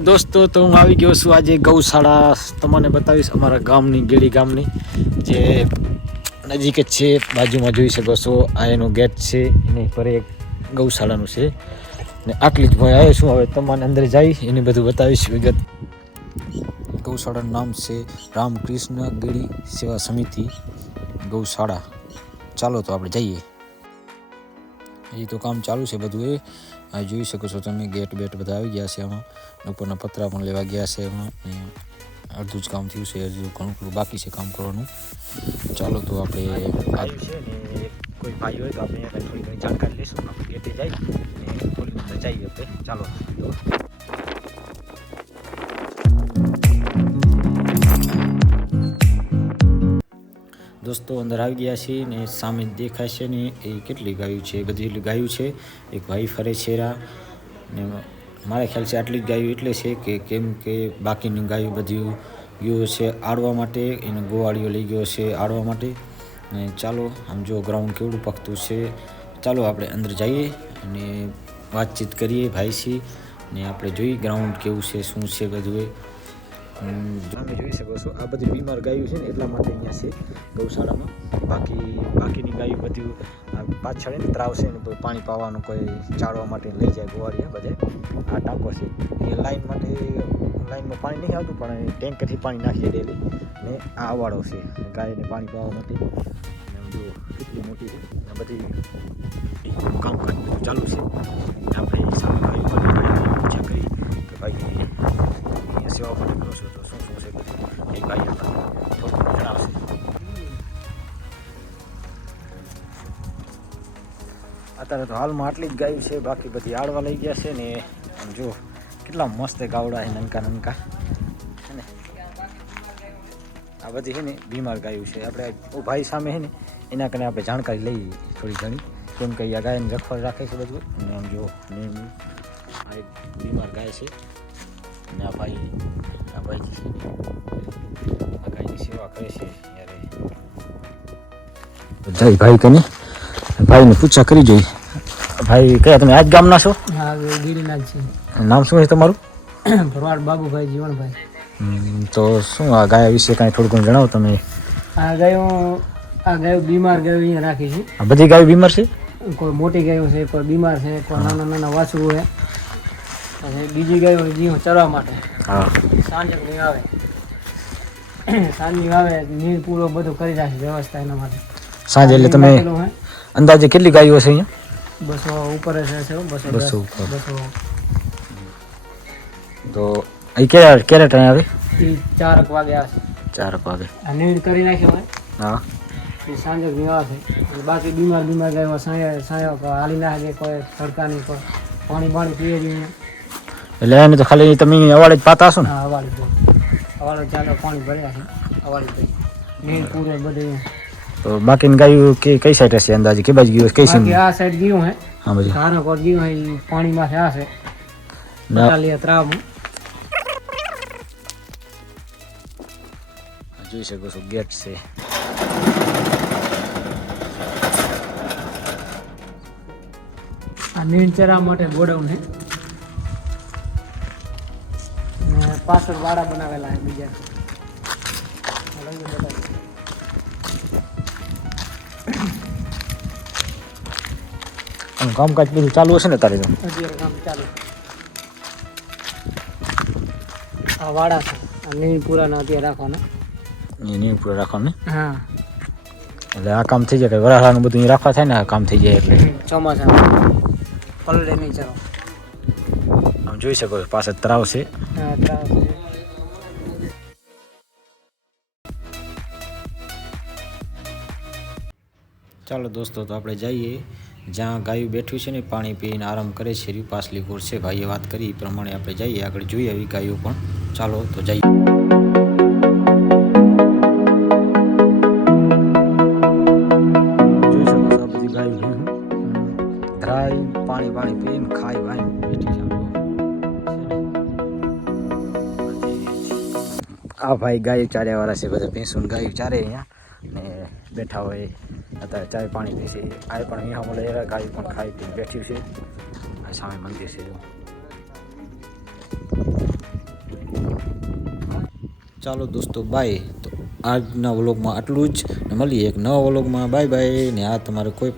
દોસ્તો તો હું આવી ગયો છું આજે ગૌશાળા તમને બતાવીશ અમારા ગામની ગેડી ગામની જે નજીક જ છે બાજુમાં જોઈ શકો છો આ એનો ગેટ છે એની પર એક ગૌશાળાનું છે ને આટલી જ ભાઈ આવ્યો છું હવે તમને અંદર જઈ એને બધું બતાવીશ વિગત ગૌશાળાનું નામ છે રામકૃષ્ણ ગેડી સેવા સમિતિ ગૌશાળા ચાલો તો આપણે જઈએ એ તો કામ ચાલુ છે બધું એ આ જોઈ શકો છો તમે ગેટ બેટ બધા આવી ગયા છે આમાં ઉપરના પતરા પણ લેવા ગયા છે એમાં અડધું જ કામ થયું છે હજુ ઘણું બધું બાકી છે કામ કરવાનું ચાલો તો આપણે આવ્યું છે ને કોઈ ભાઈ હોય તો આપણે થોડી ઘણી જાણકારી લઈશું આપણે ગેટે જઈ ને થોડી અંદર જઈએ આપણે ચાલો દોસ્તો અંદર આવી ગયા છે ને સામે દેખાય છે ને એ કેટલી ગાયું છે બધી ગાયું છે એક ભાઈ ફરે છે ને મારા ખ્યાલ છે આટલી જ ગાયું એટલે છે કે કેમ કે બાકીની ગાયું બધી ગયો છે આડવા માટે એને ગોવાળીઓ લઈ ગયો છે આડવા માટે ને ચાલો આમ જો ગ્રાઉન્ડ કેવડું પકતું છે ચાલો આપણે અંદર જઈએ અને વાતચીત કરીએ ભાઈ છીએ ને આપણે જોઈએ ગ્રાઉન્ડ કેવું છે શું છે બધું તમે જોઈ શકો છો આ બધી બીમાર ગાયું છે ને એટલા માટે અહીંયા છે ગૌશાળામાં બાકીની ગાયું બધું પાછળ ને ત્રાવ છે ને કોઈ પાણી પાવાનું કોઈ ચાળવા માટે લઈ જાય ગોવાળિયા બધે આ ટાંકો છે એ લાઈનમાં પાણી નહીં આવતું પણ ટેન્કરથી પાણી નાખીએ ડેલી ને આ અવાડો છે ગાયને પાણી પાવા માટે જુઓ કેટલી મોટી છે આ બધી કામકાજ બધું ચાલુ છે આપણે સામે ગાયું પૂછા કરી કે ભાઈ સેવા માટે કરો છો તો શું છે બધું એ ભાઈ થોડું જણાવશે અત્યારે તો હાલમાં આટલી જ ગાયું છે બાકી બધી આડવા લઈ ગયા છે ને આમ જો કેટલા મસ્ત ગાવડા છે નનકા છે ને આ બધી છે ને બીમાર ગાયું છે આપણે ભાઈ સામે છે ને એના કારણે આપણે જાણકારી લઈ થોડી ઘણી કેમ કે આ ગાયને રખવાડ રાખે છે બધું અને આમ જો ને આ એક બીમાર ગાય છે ને આ ભાઈ આ ગાયની સેવા કરે છે યારે જય ભાઈ કને ભાઈને પૂછા કરી જોઈ ભાઈ કયા તમે આજ ગામના છો? હા ગીરીના જ છે. નામ શું છે તમારું? ભરવાડ બાબુભાઈ જીવણભાઈ. તો શું આ ગાય વિશે કાંઈ થોડું ઘણું જણાવો તમે. આ ગાયો બીમાર ગાયો અહીંયા રાખી છે. આ બધી ગાયો બીમાર છે? કોઈ મોટી ગાયો છે, કોઈ બીમાર છે, કોઈ નાના વાછરું છે. બીજી ગાયો જીવ ચરવા માટે સાંજક નહીં આવે સાંજની આવે નીર પૂરો બધું કરી રાખે વ્યવસ્થા એના માટે સાંજે એટલે તમે અંદાજે કેટલી ગાયો હશે અહીંયા? 200 ઉપર છે 200 તો એ ક્યારે ટાઈમ આવે? એ 4 વાગે આવે. 4 વાગે નીર કરી નાખ્યો હોય હા એ સાંજક નહીં આવે. બાકી બીમાર ગાયો સાયો હાલી નાખે કોઈ તડકા નહીં કોઈ પાણી પીએ જ એટલે એને તો ખાલી તમે અવાડે જ પાતા હશો ને? હા અવાડે ચાલો પાણી ભર્યા છે અવાડે નીર પૂરો બધું. તો બાકીની ગાયું કઈ સાઈડ હશે અંદાજે કે બાજુ ગયું કઈ બાકી આ સાઈડ ગયું હે હા બધી સારા કોટ ગયું હે પાણીમાં છે આ છે બટાલિયા ત્રાવમાં જોઈ શકો છો ગેટ છે આ નીર ચરા માટે ગોડાઉન હે ને પાછળ વાડા બનાવેલા હે બીજા કામકાજ બધું ચાલુ હશે ને તારે તો? અત્યારે કામ ચાલુ. આ વાડા છે આ નીર પૂરાના અત્યારે રાખવાના નીર પૂરા રાખવાનું. હા એટલે આ કામ થઈ જાય કે વરાળાનું બધું રાખવા થાય ને આ કામ થઈ જાય એટલે ચોમાસામાં પલડે નહીં ચાલો. આમ જોઈ શકો છો પાછળ તળાવ છે. હા તળાવ છે. ચાલો દોસ્તો તો આપણે જઈએ જ્યાં ગાયું બેઠું છે ને પાણી પીને આરામ કરે છે પાછલી કોર છે ભાઈએ વાત કરી એ પ્રમાણે આપણે જઈએ આગળ જોઈએ આવી ગાયો પણ ચાલો તો જઈએ. જોઈ શકો છો આ બધી ગાયો ધરાઈ પાણી પીને ખાઈ ભાઈ બેઠી છે. આ ભાઈ ગાયો ચાર્યા વાળા છે બધા ભેંસું ગાયું ચારે અહીંયા ને બેઠા હોય અત્યારે ચાય પાણી પીશે. આ પણ અહીંયા મળે એવા ગાયું પણ ખાઈ પીને બેઠ્યું છે. આ સામે મંદિર છે. ચાલો દોસ્તો બાય. તો આજના વ્લોગમાં આટલું જ. મળીએ એક નવા વ્લોગમાં. Bye bye. ને આ તમારે કોઈ